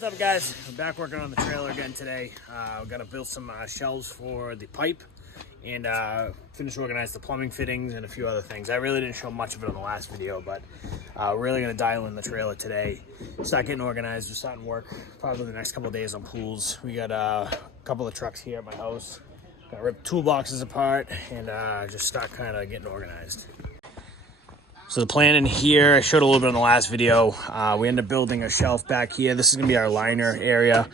What's up, guys? I'm back working on the trailer again today. We've got to build some shelves for the pipe and finish organize the plumbing fittings and a few other things. I really didn't show much of it on the last video, but we're really going to dial in the trailer today. Start getting organized. We're starting work probably the next couple of days on pools. We got a couple of trucks here at my house. Got to rip toolboxes apart and just start kind of getting organized. So the plan in here, I showed a little bit in the last video. We ended up building a shelf back here. This is gonna be our liner area.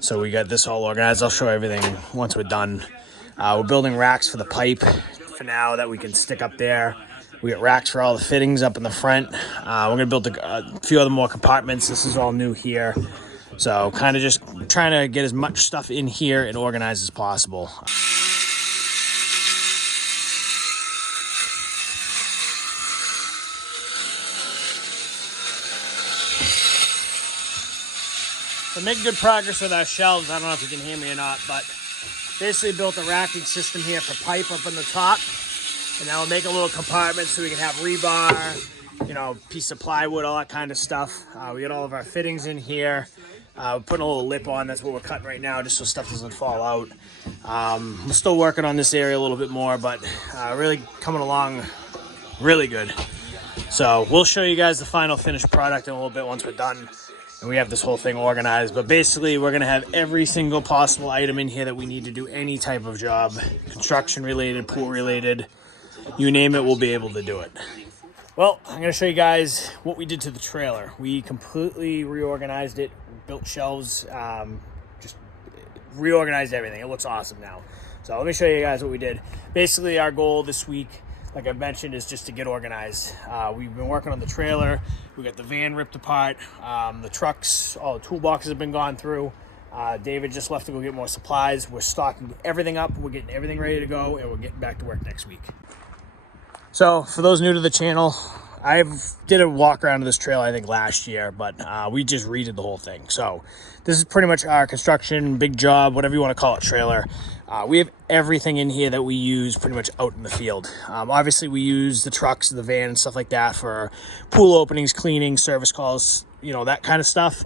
So we got this all organized. I'll show everything once we're done. We're building racks for the pipe for now that we can stick up there. We got racks for all the fittings up in the front. We're gonna build a few other more compartments. This is all new here. So kind of just trying to get as much stuff in here and organized as possible. We're making good progress with our shelves. I don't know if you can hear me or not, but basically built a racking system here for pipe up on the top. And now we'll make a little compartment so we can have rebar, you know, piece of plywood, all that kind of stuff. We got all of our fittings in here. We're putting a little lip on. That's what we're cutting right now, just so stuff doesn't fall out. We're still working on this area a little bit more, but really coming along really good. So we'll show you guys the final finished product in a little bit once we're done. And we have this whole thing organized, but basically we're gonna have every single possible item in here that we need to do any type of job, construction related, pool related, you name it, we'll be able to do it. Well, I'm gonna show you guys what we did to the trailer. We completely reorganized it, built shelves, just reorganized everything. It looks awesome now. So let me show you guys what we did. Basically our goal this week, like I mentioned, is just to get organized. We've been working on the trailer. We got the van ripped apart. The trucks, all the toolboxes have been gone through. David just left to go get more supplies. We're stocking everything up. We're getting everything ready to go, and we're getting back to work next week. So for those new to the channel, I did a walk around of this trailer, I think last year, but we just redid the whole thing. So this is pretty much our construction, big job, whatever you want to call it, trailer. We have everything in here that we use pretty much out in the field. Obviously we use the trucks, the van and stuff like that for pool openings, cleaning, service calls, you know, that kind of stuff.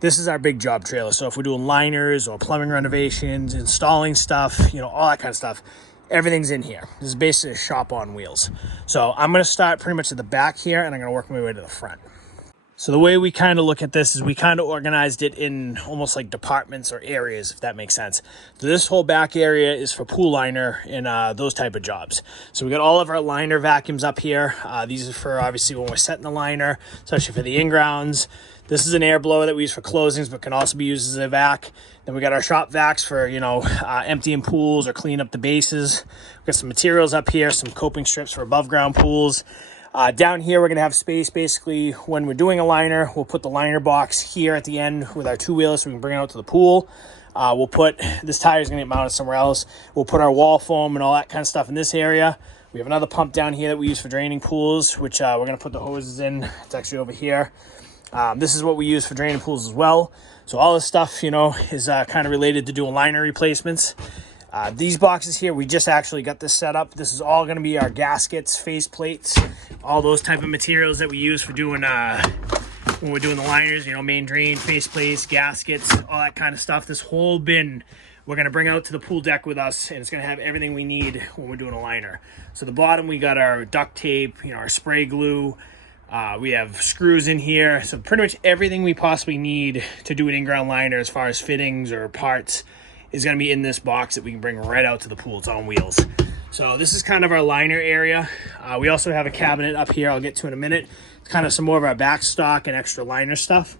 This is our big job trailer. So if we're doing liners or plumbing renovations, installing stuff, you know, all that kind of stuff, everything's in here. This is basically a shop on wheels. So I'm going to start pretty much at the back here and I'm going to work my way to the front. So the way we kind of look at this is we kind of organized it in almost like departments or areas, if that makes sense. So this whole back area is for pool liner and those type of jobs. So we got all of our liner vacuums up here. These are for obviously when we're setting the liner, especially for the in-grounds. This is an air blower that we use for closings, but can also be used as a vac. Then we got our shop vacs for, you know, emptying pools or cleaning up the bases. We got some materials up here, some coping strips for above ground pools. Down here, we're going to have space. Basically, when we're doing a liner, we'll put the liner box here at the end with our two-wheelers so we can bring it out to the pool. We'll put, this tire is going to get mounted somewhere else. We'll put our wall foam and all that kind of stuff in this area. We have another pump down here that we use for draining pools, which we're going to put the hoses in. It's actually over here. This is what we use for draining pools as well. So all this stuff, you know, is kind of related to doing liner replacements. These boxes here, we just actually got this set up. This is all going to be our gaskets, face plates, all those type of materials that we use for doing when we're doing the liners, you know, main drain, face plates, gaskets, all that kind of stuff. This whole bin we're going to bring out to the pool deck with us, and it's going to have everything we need when we're doing a liner. So the bottom, we got our duct tape, you know, our spray glue. We have screws in here. So pretty much everything we possibly need to do an in-ground liner as far as fittings or parts is going to be in this box that we can bring right out to the pool. It's on wheels. So this is kind of our liner area. We also have a cabinet up here I'll get to in a minute. It's kind of some more of our back stock and extra liner stuff.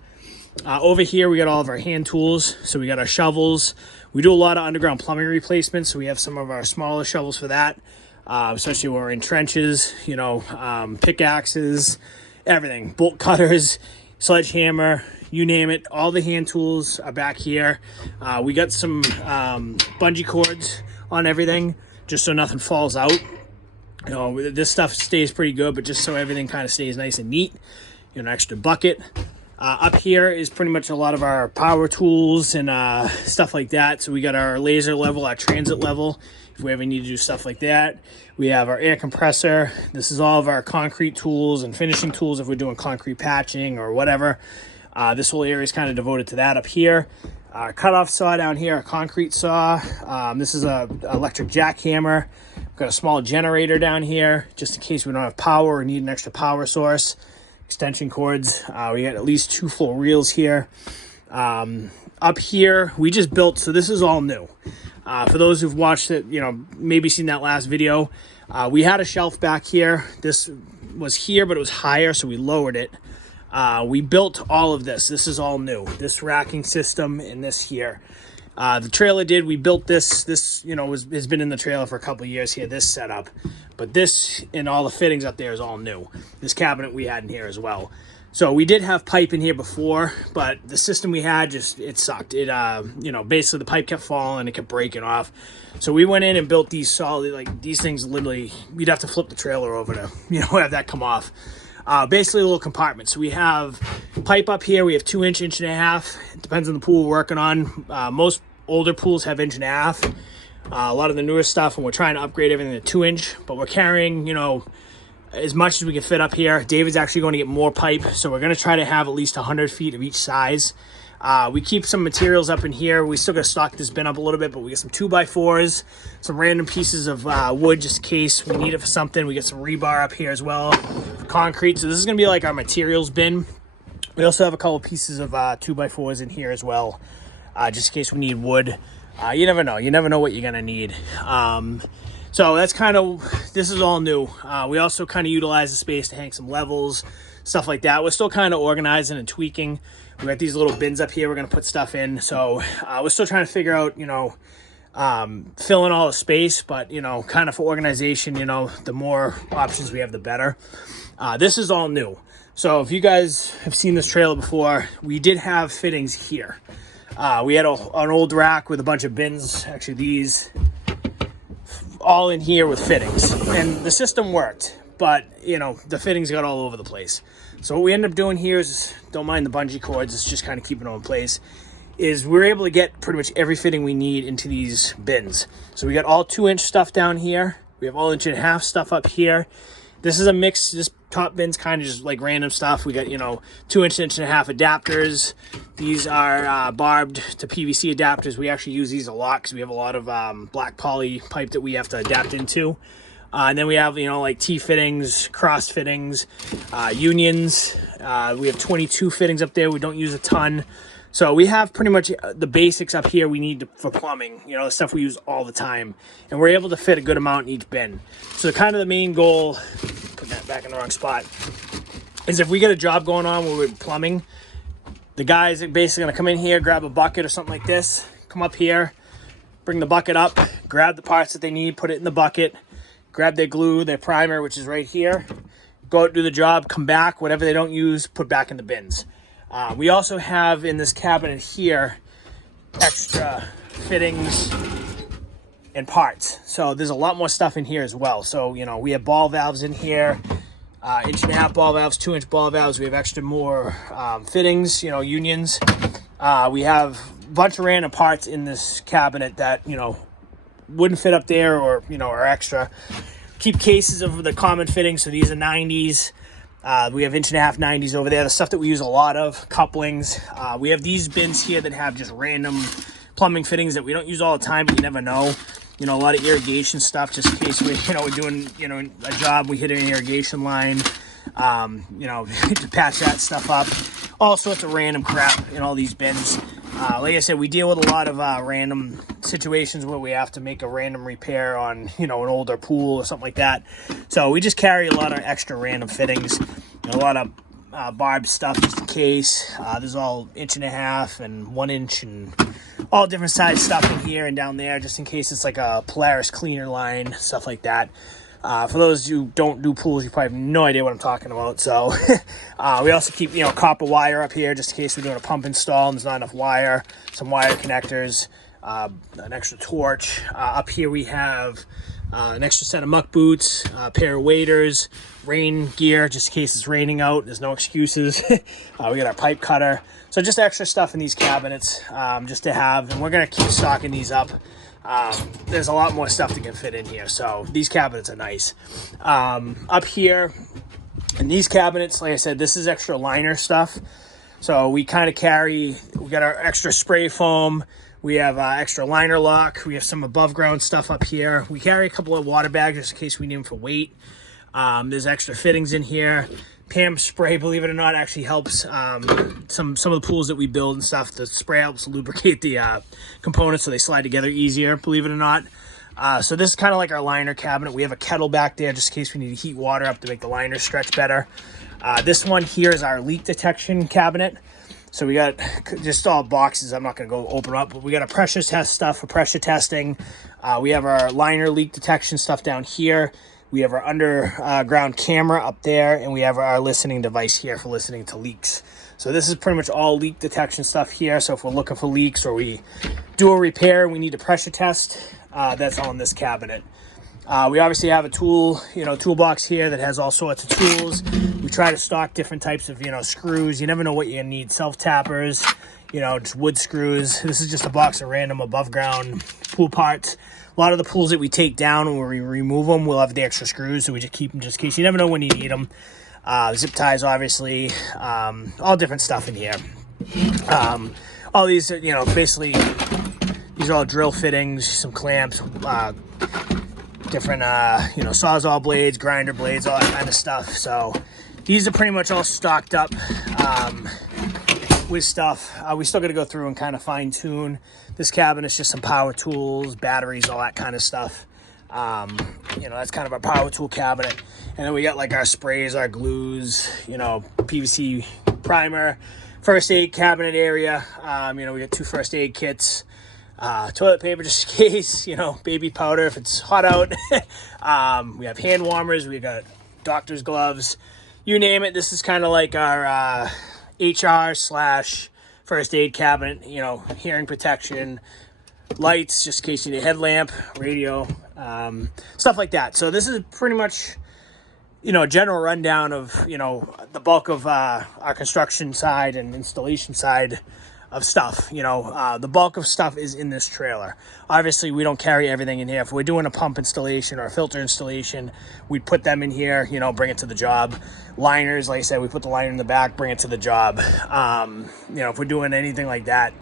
Over here we got all of our hand tools. So we got our shovels. We do a lot of underground plumbing replacements, so we have some of our smaller shovels for that, especially when we're in trenches, you know, pickaxes, everything, bolt cutters, sledgehammer, you name it. All the hand tools are back here. We got some bungee cords on everything just so nothing falls out. You know, this stuff stays pretty good, but just so everything kind of stays nice and neat. You know, an extra bucket. Up here is pretty much a lot of our power tools and stuff like that. So we got our laser level, our transit level, if we ever need to do stuff like that. We have our air compressor. This is all of our concrete tools and finishing tools if we're doing concrete patching or whatever. This whole area is kind of devoted to that up here. Cutoff saw down here, a concrete saw. This is a electric jackhammer. We've got a small generator down here, just in case we don't have power or need an extra power source. Extension cords. We got at least 2 full reels here. Up here, we just built, so this is all new. For those who've watched it, you know, maybe seen that last video, we had a shelf back here. This was here, but it was higher, so we lowered it. We built all of this. This is all new. This racking system and this here. The trailer we built this. This, you know, has been in the trailer for a couple of years here, this setup. But this and all the fittings up there is all new. This cabinet we had in here as well. So we did have pipe in here before, but the system we had it sucked. It, you know, basically the pipe kept falling and it kept breaking off. So we went in and built these solid, like these things literally, you'd have to flip the trailer over to, you know, have that come off. Basically a little compartment. So we have pipe up here. We have 2 inch, 1.5 inch. It depends on the pool we're working on. Most older pools have 1.5 inch. A lot of the newer stuff, and we're trying to upgrade everything to 2 inch, but we're carrying, you know, as much as we can fit up here. David's actually going to get more pipe, so we're going to try to have at least 100 feet of each size. We keep some materials up in here. We still got to stock this bin up a little bit, but we got some 2x4s, some random pieces of wood just in case we need it for something. We got some rebar up here as well for concrete. So this is going to be like our materials bin. We also have a couple pieces of 2x4s in here as well, just in case we need wood. You never know. You never know what you're going to need. So that's kind of, this is all new. We also kind of utilize the space to hang some levels, stuff like that. We're still kind of organizing and tweaking. We got these little bins up here we're going to put stuff in. So we're still trying to figure out, you know, filling all the space, but, you know, kind of for organization, you know, the more options we have, the better. This is all new. So if you guys have seen this trailer before, we did have fittings here. We had an old rack with a bunch of bins, actually these, all in here with fittings, and the system worked, but you know, the fittings got all over the place. So what we end up doing here is, don't mind the bungee cords, it's just kind of keeping it in place, is we're able to get pretty much every fitting we need into these bins. So we got all 2 inch stuff down here. We have all 1.5 inch stuff up here. This is a mix. This top bin's kind of just like random stuff. We got, you know, 2 inch, 1.5 inch adapters. These are barbed to PVC adapters. We actually use these a lot because we have a lot of black poly pipe that we have to adapt into. And then we have, you know, like T-fittings, cross fittings, unions. We have 22 fittings up there. We don't use a ton. So we have pretty much the basics up here we need for plumbing, you know, the stuff we use all the time. And we're able to fit a good amount in each bin. So kind of the main goal, put that back in the wrong spot, is if we get a job going on where we're plumbing, the guys are basically going to come in here, grab a bucket or something like this, come up here, bring the bucket up, grab the parts that they need, put it in the bucket, grab their glue, their primer, which is right here, go out, do the job, come back, whatever they don't use, put back in the bins. We also have in this cabinet here extra fittings and parts. So there's a lot more stuff in here as well. So, you know, we have ball valves in here, 1.5 inch ball valves, 2 inch ball valves. We have extra more fittings, you know, unions. We have a bunch of random parts in this cabinet that, you know, wouldn't fit up there or, you know, are extra. Keep cases of the common fittings. So these are 90s. We have 1.5 inch 90s over there, the stuff that we use a lot of, couplings. We have these bins here that have just random plumbing fittings that we don't use all the time, but you never know. You know, a lot of irrigation stuff, just in case we, you know, we're doing, you know, a job, we hit an irrigation line, you know, to patch that stuff up. All sorts of random crap in all these bins. Like I said, we deal with a lot of random situations where we have to make a random repair on, you know, an older pool or something like that. So we just carry a lot of extra random fittings, and a lot of barbed stuff just in case. There's all 1.5 inch and 1 inch and all different size stuff in here and down there, just in case it's like a Polaris cleaner line, stuff like that. For those who don't do pools, you probably have no idea what I'm talking about. So we also keep, you know, copper wire up here just in case we're doing a pump install and there's not enough wire, some wire connectors, an extra torch. Up here we have an extra set of muck boots, a pair of waders, rain gear just in case it's raining out. There's no excuses. We got our pipe cutter. So just extra stuff in these cabinets just to have, and we're going to keep stocking these up. There's a lot more stuff that can fit in here, so these cabinets are nice. Up here in these cabinets, like I said, this is extra liner stuff. So we kind of we got our extra spray foam. We have extra liner lock. We have some above ground stuff up here. We carry a couple of water bags just in case we need them for weight. There's extra fittings in here. Pam spray, believe it or not, actually helps some of the pools that we build and stuff. The spray helps lubricate the components so they slide together easier, believe it or not. So this is kind of like our liner cabinet. We have a kettle back there just in case we need to heat water up to make the liner stretch better. This one here is our leak detection cabinet. So we got just all boxes. I'm not going to go open up, but we got a pressure test stuff for pressure testing. We have our liner leak detection stuff down here. We have our underground camera up there, and we have our listening device here for listening to leaks. So this is pretty much all leak detection stuff here. So if we're looking for leaks or we do a repair and we need to pressure test, that's on this cabinet. We obviously have a toolbox here that has all sorts of tools. We try to stock different types of, screws. You never know what you're gonna need. Self-tappers, just wood screws. This is just a box of random above ground pool parts. A lot of the pools that we take down when we remove them, we'll have the extra screws, so we just keep them just in case. You never know when you need them. Zip ties, obviously, all different stuff in here. All these, basically, these are all drill fittings, some clamps, different, Sawzall blades, grinder blades, all that kind of stuff. So these are pretty much all stocked up with stuff. We still got to go through and kind of fine tune. This cabinet is just some power tools, batteries, all that kind of stuff. That's kind of our power tool cabinet. And then we got like our sprays, our glues, PVC primer, first aid cabinet area. We got 2 first aid kits, toilet paper just in case, baby powder if it's hot out. We have hand warmers. We got doctor's gloves, you name it. This is kind of like our HR/ first aid cabinet, hearing protection, lights, just in case you need a headlamp, radio, stuff like that. So this is pretty much, a general rundown of, the bulk of our construction side and installation side of stuff. The bulk of stuff is in this trailer. Obviously, we don't carry everything in here. If we're doing a pump installation or a filter installation, we'd put them in here, bring it to the job. Liners, like I said, we put the liner in the back, bring it to the job. If we're doing anything like that,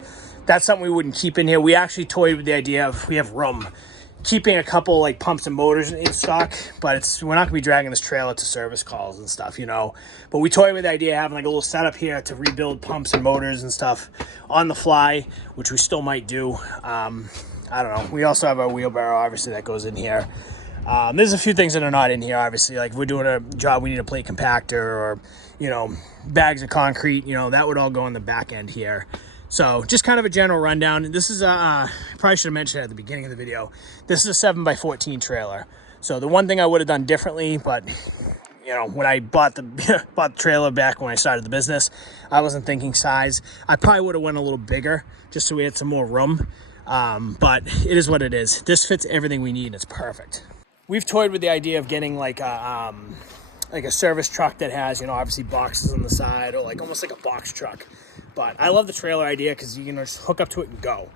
that's something we wouldn't keep in here. We actually toyed with the idea of, we have room, keeping a couple like pumps and motors in stock, but we're not gonna be dragging this trailer to service calls and stuff, but we toyed with the idea of having like a little setup here to rebuild pumps and motors and stuff on the fly, which we still might do. I don't know. We also have our wheelbarrow, obviously, that goes in here. There's a few things that are not in here, obviously, like if we're doing a job, we need a plate compactor or, bags of concrete, that would all go in the back end here. So just kind of a general rundown. This is I probably should have mentioned at the beginning of the video, this is a 7x14 trailer. So the one thing I would have done differently, but when I bought the trailer back when I started the business, I wasn't thinking size. I probably would have went a little bigger just so we had some more room. But it is what it is. This fits everything we need. It's perfect. We've toyed with the idea of getting like a service truck that has, obviously boxes on the side, or like almost like a box truck. But I love the trailer idea because you can just hook up to it and go.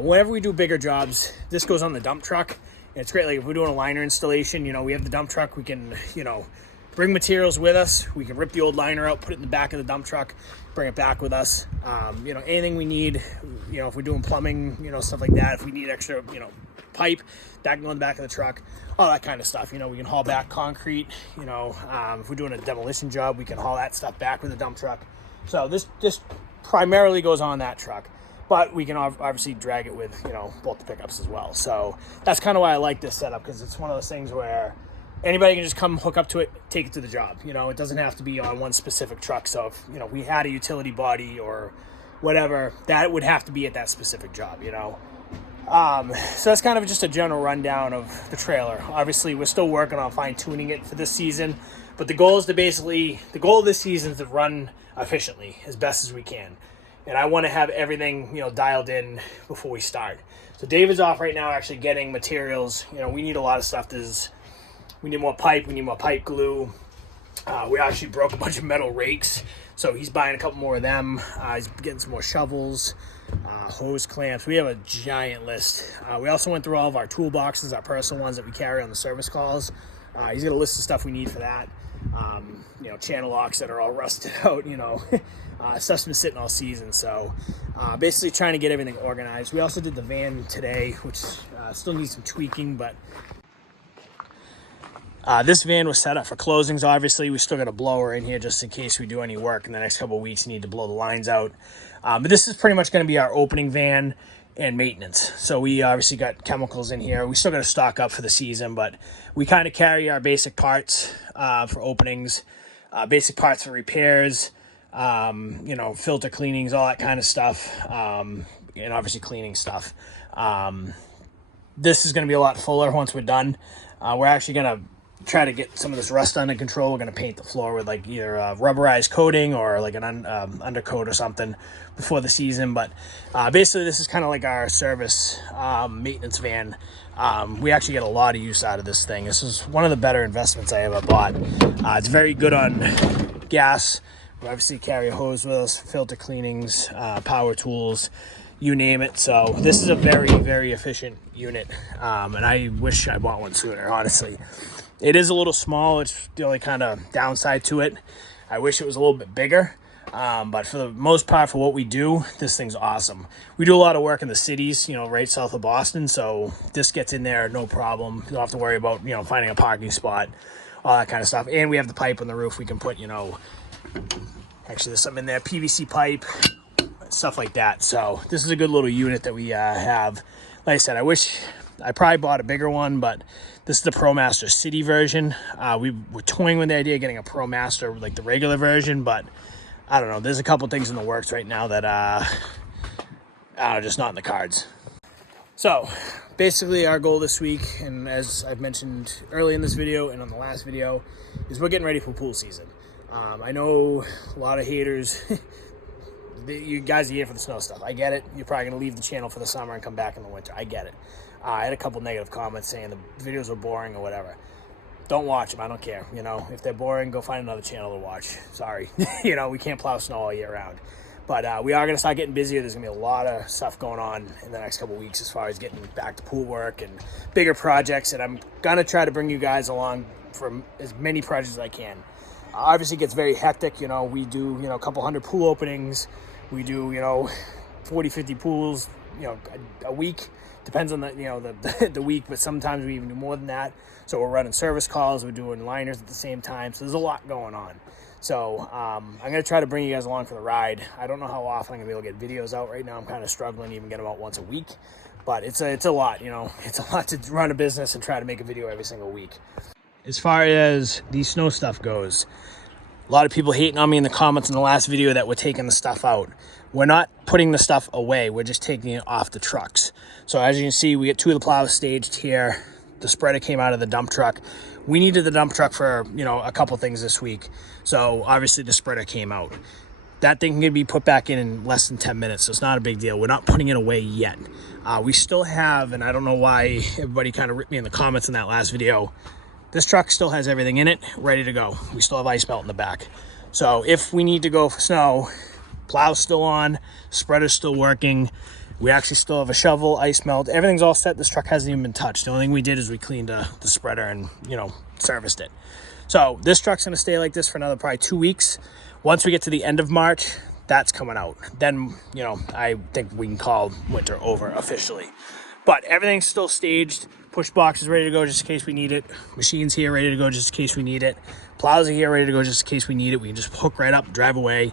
Whenever we do bigger jobs, this goes on the dump truck. And it's great. Like if we're doing a liner installation, we have the dump truck. We can, bring materials with us. We can rip the old liner out, put it in the back of the dump truck, bring it back with us. Anything we need, if we're doing plumbing, stuff like that. If we need extra, pipe, that can go in the back of the truck. All that kind of stuff. We can haul back concrete. If we're doing a demolition job, we can haul that stuff back with the dump truck. So this primarily goes on that truck, but we can obviously drag it with, both the pickups as well. So that's kind of why I like this setup, because it's one of those things where anybody can just come hook up to it, take it to the job. It doesn't have to be on one specific truck. So if, we had a utility body or whatever, that would have to be at that specific job, So that's kind of just a general rundown of the trailer. Obviously, we're still working on fine tuning it for this season, but the goal of this season is to run efficiently as best as we can. And I want to have everything, dialed in before we start. So David's off right now actually getting materials. We need a lot of stuff. We need more pipe. We need more pipe glue. We actually broke a bunch of metal rakes, so he's buying a couple more of them. He's getting some more shovels, hose clamps. We have a giant list. We also went through all of our toolboxes, our personal ones that we carry on the service calls. He's got a list of stuff we need for that. You know, channel locks that are all rusted out, you know. Stuff's been sitting all season, so basically trying to get everything organized. We also did the van today, which still needs some tweaking, but this van was set up for closings. Obviously, we still got a blower in here just in case we do any work in the next couple of weeks. You need to blow the lines out. But this is pretty much going to be our opening van and maintenance. So we obviously got chemicals in here. We still got to stock up for the season, but we kind of carry our basic parts for openings, basic parts for repairs, you know, filter cleanings, all that kind of stuff, and obviously cleaning stuff. This is going to be a lot fuller once we're done. We're actually going to try to get some of this rust under control. We're going to paint the floor with like either a rubberized coating or like an undercoat or something before the season. But basically this is kind of like our service maintenance van. We actually get a lot of use out of this thing. This is one of the better investments I ever bought. It's very good on gas. We obviously carry a hose with us, filter cleanings, power tools, you name it. So this is a very, very efficient unit. And I wish I bought one sooner, honestly. It is a little small. It's the only kind of downside to it. I wish it was a little bit bigger. But for the most part, for what we do, this thing's awesome. We do a lot of work in the cities, you know, right south of Boston. So this gets in there, no problem. You don't have to worry about, you know, finding a parking spot, all that kind of stuff. And we have the pipe on the roof. We can put, you know, actually there's something in there, PVC pipe, stuff like that. So this is a good little unit that we have. Like I said, I wish I probably bought a bigger one, but this is the ProMaster City version. We were toying with the idea of getting a ProMaster, like the regular version, but I don't know. There's a couple things in the works right now that are just not in the cards. So basically our goal this week, and as I've mentioned early in this video and on the last video, is we're getting ready for pool season. I know a lot of haters. You guys are here for the snow stuff. I get it. You're probably going to leave the channel for the summer and come back in the winter. I get it. I had a couple negative comments saying the videos are boring or whatever. Don't watch them. I don't care. You know, if they're boring, go find another channel to watch. Sorry. You know, we can't plow snow all year round. But we are going to start getting busier. There's going to be a lot of stuff going on in the next couple of weeks as far as getting back to pool work and bigger projects. And I'm going to try to bring you guys along for as many projects as I can. Obviously, it gets very hectic. You know, we do, you know, a couple hundred pool openings. We do, you know, 40, 50 pools, you know, a week. Depends on the, you know, the week, but sometimes we even do more than that. So we're running service calls. We're doing liners at the same time. So there's a lot going on. So I'm going to try to bring you guys along for the ride. I don't know how often I'm going to be able to get videos out right now. I'm kind of struggling to even get them out once a week. But it's a lot, you know. It's a lot to run a business and try to make a video every single week. As far as the snow stuff goes, a lot of people hating on me in the comments in the last video that we're taking the stuff out. We're not putting the stuff away. We're just taking it off the trucks. So as you can see, we get 2 of the plows staged here. The spreader came out of the dump truck. We needed the dump truck for, you know, a couple things this week. So obviously the spreader came out. That thing can be put back in less than 10 minutes. So it's not a big deal. We're not putting it away yet. We still have, and I don't know why everybody kind of ripped me in the comments in that last video, this truck still has everything in it, ready to go. We still have ice melt in the back. So if we need to go for snow, plow's still on, spreader's still working. We actually still have a shovel, ice melt. Everything's all set. This truck hasn't even been touched. The only thing we did is we cleaned the spreader and, you know, serviced it. So this truck's going to stay like this for another probably 2 weeks. Once we get to the end of March, that's coming out. Then, you know, I think we can call winter over officially. But everything's still staged. Push box is ready to go just in case we need it. Machines here ready to go just in case we need it. Plows are here ready to go just in case we need it. We can just hook right up, drive away.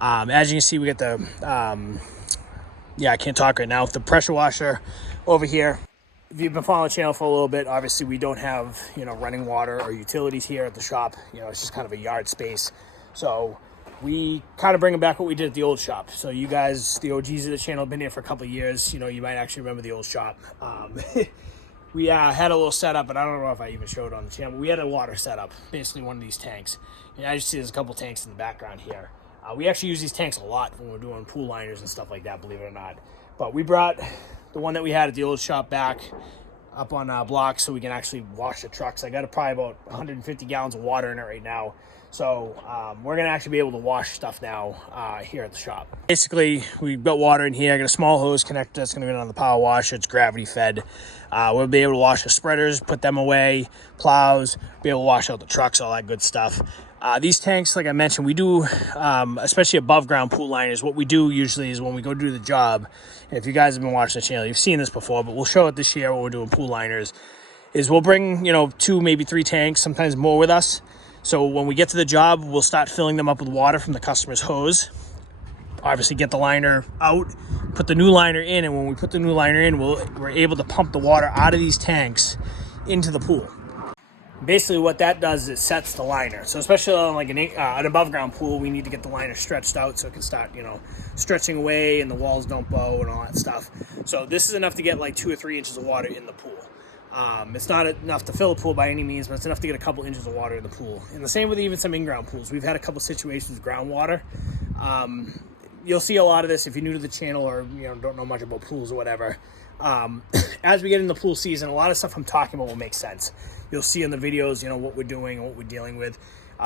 As you can see, we got the, I can't talk right now. The pressure washer over here. If you've been following the channel for a little bit, obviously we don't have, you know, running water or utilities here at the shop. You know, it's just kind of a yard space. So we kind of bring back what we did at the old shop. So you guys, the OGs of the channel, have been here for a couple of years. You know, you might actually remember the old shop. We had a little setup, but I don't know if I even showed it on the channel. We had a water setup, basically one of these tanks. And as you see, there's a couple tanks in the background here. We actually use these tanks a lot when we're doing pool liners and stuff like that, believe it or not. But we brought the one that we had at the old shop back up on blocks so we can actually wash the trucks. I got probably about 150 gallons of water in it right now. So we're going to actually be able to wash stuff now here at the shop. Basically, we've got water in here. I got a small hose connector that's going to go on the power washer. It's gravity fed. We'll be able to wash the spreaders, put them away, plows, be able to wash out the trucks, all that good stuff. These tanks, like I mentioned, we do, especially above ground pool liners, what we do usually is when we go do the job, and if you guys have been watching the channel, you've seen this before, but we'll show it this year when we're doing pool liners, is we'll bring, 2, maybe 3 tanks, sometimes more with us. So when we get to the job, we'll start filling them up with water from the customer's hose. Obviously get the liner out, put the new liner in, and when we put the new liner in, we're able to pump the water out of these tanks into the pool. Basically what that does is it sets the liner. So especially on like an above ground pool, we need to get the liner stretched out so it can start, stretching away and the walls don't bow and all that stuff. So this is enough to get like 2 or 3 inches of water in the pool. It's not enough to fill a pool by any means, but it's enough to get a couple inches of water in the pool. And the same with even some in-ground pools. We've had a couple situations with groundwater. You'll see a lot of this if you're new to the channel or don't know much about pools or whatever. As we get into pool season, a lot of stuff I'm talking about will make sense. You'll see in the videos, what we're doing and what we're dealing with.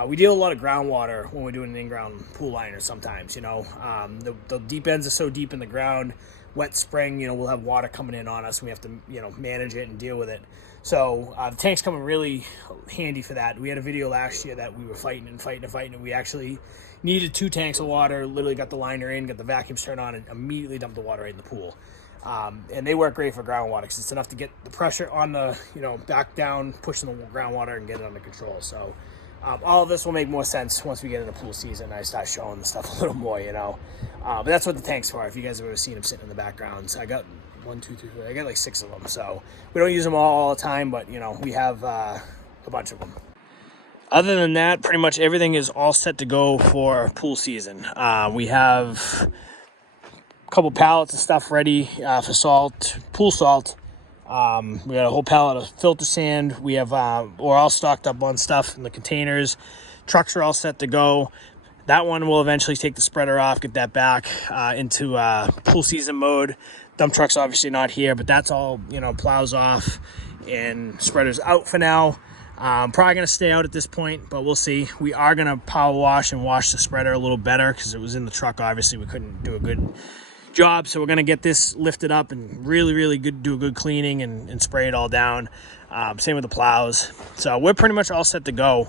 We deal a lot of groundwater when we're doing an in-ground pool liner sometimes, the deep ends are so deep in the ground. Wet spring, we'll have water coming in on us. We have to, manage it and deal with it. So the tanks come in really handy for that. We had a video last year that we were fighting, and we actually needed 2 tanks of water, literally got the liner in, got the vacuums turned on, and immediately dumped the water right in the pool. And they work great for groundwater because it's enough to get the pressure on the, back down, pushing the groundwater and get it under control. So all of this will make more sense once we get into pool season. I start showing the stuff a little more, But that's what the tanks are. If you guys have ever seen them sitting in the backgrounds, I got 1, 2, 3, 4. I got like 6 of them. So we don't use them all the time, but we have a bunch of them. Other than that, pretty much everything is all set to go for pool season. We have a couple pallets of stuff ready for salt, pool salt. We got a whole pallet of filter sand. We have we're all stocked up on stuff in the containers. Trucks are all set to go. That one will eventually take the spreader off, get that back into pool season mode. Dump truck's obviously not here, but that's all plows off and spreader's out for now. Probably gonna stay out at this point, but we'll see. We are gonna power wash and wash the spreader a little better because it was in the truck. Obviously, we couldn't do a good job, so we're gonna get this lifted up and really do a good cleaning and spray it all down. Same with the plows. So we're pretty much all set to go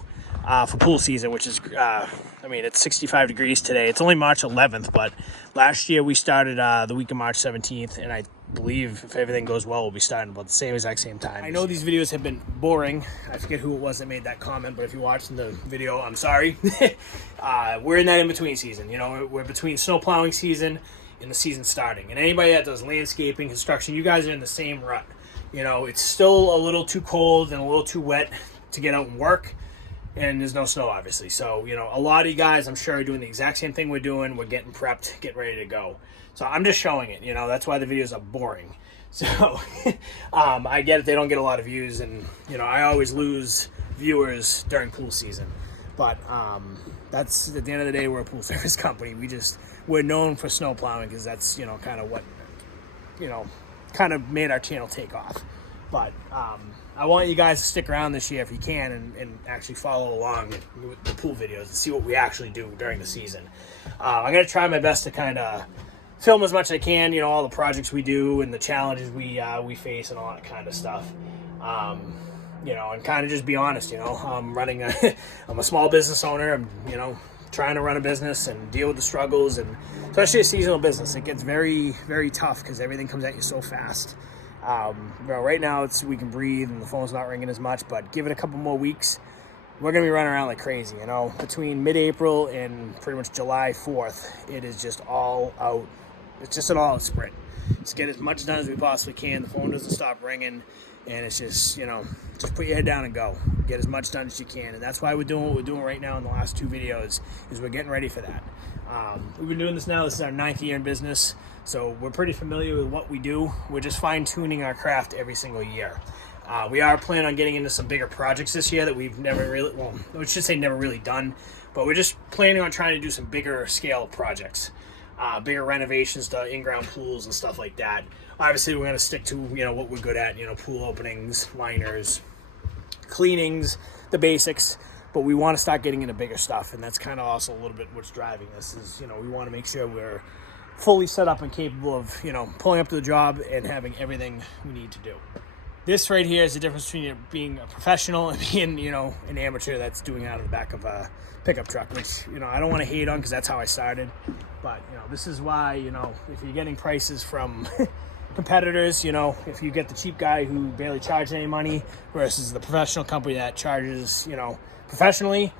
for pool season, which is it's 65 degrees today. It's only March 11th, but last year we started the week of March 17th, and I believe if everything goes well, we'll be starting about the exact same time. I know these videos have been boring. I forget who it was that made that comment, but if you're watching the video, I'm sorry. We're in that in-between season. We're between snow plowing season and the season starting. And anybody that does landscaping, construction, you guys are in the same rut. It's still a little too cold and a little too wet to get out and work. And there's no snow, obviously. So, a lot of you guys, I'm sure, are doing the exact same thing we're doing. We're getting prepped, getting ready to go. So I'm just showing it. That's why the videos are boring. So I get it. They don't get a lot of views. And, I always lose viewers during pool season. But that's, at the end of the day, we're a pool service company. We're known for snow plowing because that's, kind of what, kind of made our channel take off. But I want you guys to stick around this year if you can and actually follow along with the pool videos and see what we actually do during the season. I'm going to try my best to kind of film as much as I can, all the projects we do and the challenges we face and all that kind of stuff. And kind of just be honest, I'm I'm a small business owner. I'm, trying to run a business and deal with the struggles, and especially a seasonal business. It gets very, very tough because everything comes at you so fast. Right now we can breathe and the phone's not ringing as much, but give it a couple more weeks, we're going to be running around like crazy. Between mid-April and pretty much July 4th, it is just all out. It's just an all-out sprint. Just get as much done as we possibly can. The phone doesn't stop ringing, and it's just, just put your head down and go. Get as much done as you can, and that's why we're doing what we're doing right now in the last 2 videos, is we're getting ready for that. We've been doing this now. This is our 9th year in business, so we're pretty familiar with what we do. We're just fine-tuning our craft every single year. We are planning on getting into some bigger projects this year that we've never really, I should say never really done, but we're just planning on trying to do some bigger scale projects. Bigger renovations to in-ground pools and stuff like that. Obviously, we're going to stick to, what we're good at, pool openings, liners, cleanings, the basics. but we want to start getting into bigger stuff, and that's kind of also a little bit what's driving this is, you know, we want to make sure we're fully set up and capable of, you know, pulling up to the job and having everything we need to do. This right here is the difference between being a professional and being, you know, an amateur that's doing it out of the back of a pickup truck, which, you know, I don't want to hate on because that's how I started. But, you know, this is why, you know, if you're getting prices from competitors, you know, if you get the cheap guy who barely charges any money versus the professional company that charges, you know, professionally,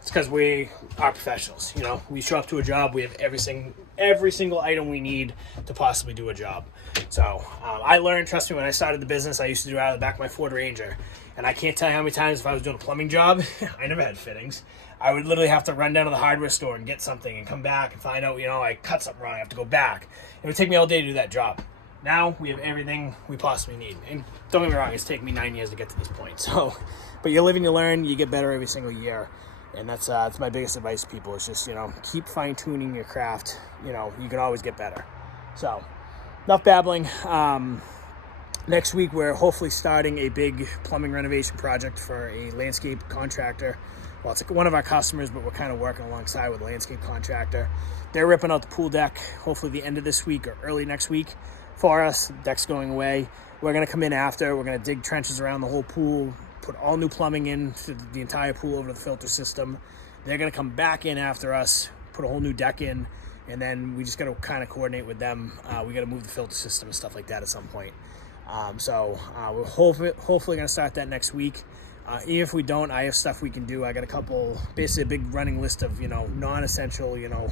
it's because we are professionals. You know, we show up to a job, we have every single item we need to possibly do a job. So I learned, trust me, when I started the business, I used to do it out of the back of my Ford Ranger. And I can't tell you how many times if I was doing a plumbing job, I never had fittings. I would literally have to run down to the hardware store and get something and come back and find out, you know, I cut something wrong, I have to go back. It would take me all day to do that job. Now we have everything we possibly need. And don't get me wrong, it's taken me 9 years to get to this point. So, but you live and you learn, you get better every single year. And that's my biggest advice to people. It's just, you know, keep fine-tuning your craft. You know, you can always get better. So, enough babbling. Next week, we're hopefully starting a big plumbing renovation project for a landscape contractor. Well, it's one of our customers, but we're kind of working alongside with a landscape contractor. They're ripping out the pool deck, hopefully the end of this week or early next week for us. The deck's going away. We're going to come in after. We're going to dig trenches around the whole pool, put all new plumbing in to the entire pool over the filter system. They're going to come back in after us, put a whole new deck in, and then we just got to kind of coordinate with them. We got to move the filter system and stuff like that at some point. We're hopefully going to start that next week. Even if we don't, I have stuff we can do. I got basically a big running list of, you know, non-essential, you know,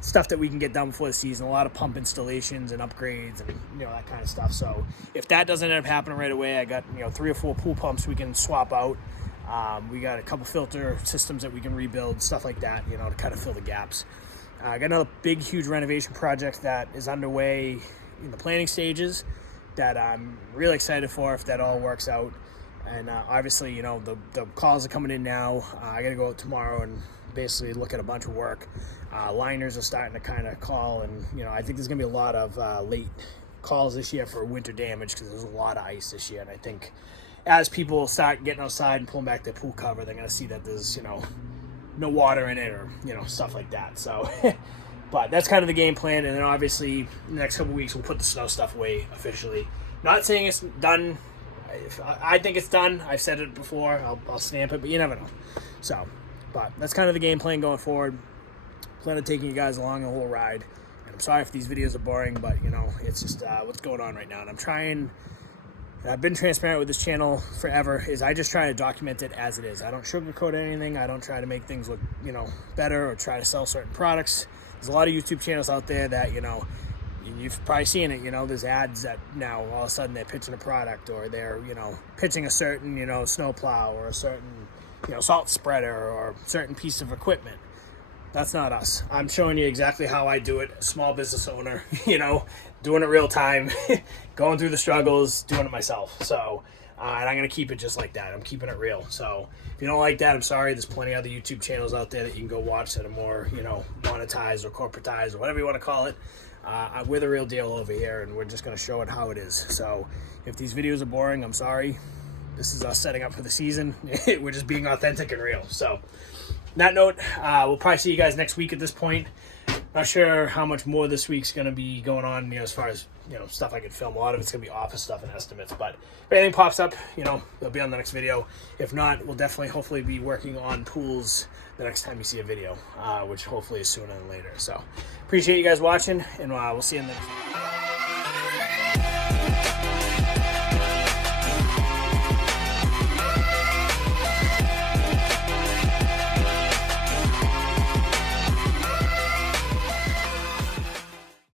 stuff that we can get done before the season. A lot of pump installations and upgrades and, you know, that kind of stuff. So if that doesn't end up happening right away, I got, you know, 3 or 4 pool pumps we can swap out. We got a couple filter systems that we can rebuild, stuff like that, you know, to kind of fill the gaps. I got another big, huge renovation project that is underway in the planning stages that I'm really excited for if that all works out. And obviously, you know, the calls are coming in now. I got to go out tomorrow and basically look at a bunch of work. Liners are starting to kind of call, and, you know, I think there's going to be a lot of late calls this year for winter damage because there's a lot of ice this year. And I think as people start getting outside and pulling back their pool cover, they're going to see that there's, you know, no water in it or, you know, stuff like that. So, but that's kind of the game plan. And then obviously, in the next couple of weeks, we'll put the snow stuff away officially. Not saying it's done. I think it's done. I've said it before. I'll stamp it, but you never know. So, but that's kind of the game plan going forward. Plan on taking you guys along the whole ride. And I'm sorry if these videos are boring, but, you know, it's just what's going on right now. And I'm trying, and I've been transparent with this channel forever, is I just try to document it as it is. I don't sugarcoat anything. I don't try to make things look, you know, better or try to sell certain products. There's a lot of YouTube channels out there that, you know, you've probably seen it, you know, there's ads that now all of a sudden they're pitching a product or they're, you know, pitching a certain, you know, snowplow or a certain, you know, salt spreader or a certain piece of equipment. That's not us. I'm showing you exactly how I do it. Small business owner, you know, doing it real time, going through the struggles, doing it myself. So, and I'm going to keep it just like that. I'm keeping it real. So if you don't like that, I'm sorry. There's plenty of other YouTube channels out there that you can go watch that are more, you know, monetized or corporatized or whatever you want to call it. We're the real deal over here, and we're just going to show it how it is. So if these videos are boring, I'm sorry. This is us setting up for the season. We're just being authentic and real. So on that note, we'll probably see you guys next week at this point. Not sure how much more this week's going to be going on, you know, as far as, you know, stuff I could film. A lot of it's going to be office stuff and estimates. But if anything pops up, you know, it'll be on the next video. If not, we'll definitely, hopefully, be working on pools the next time you see a video, which hopefully is sooner than later. So appreciate you guys watching, and we'll see you in the next video.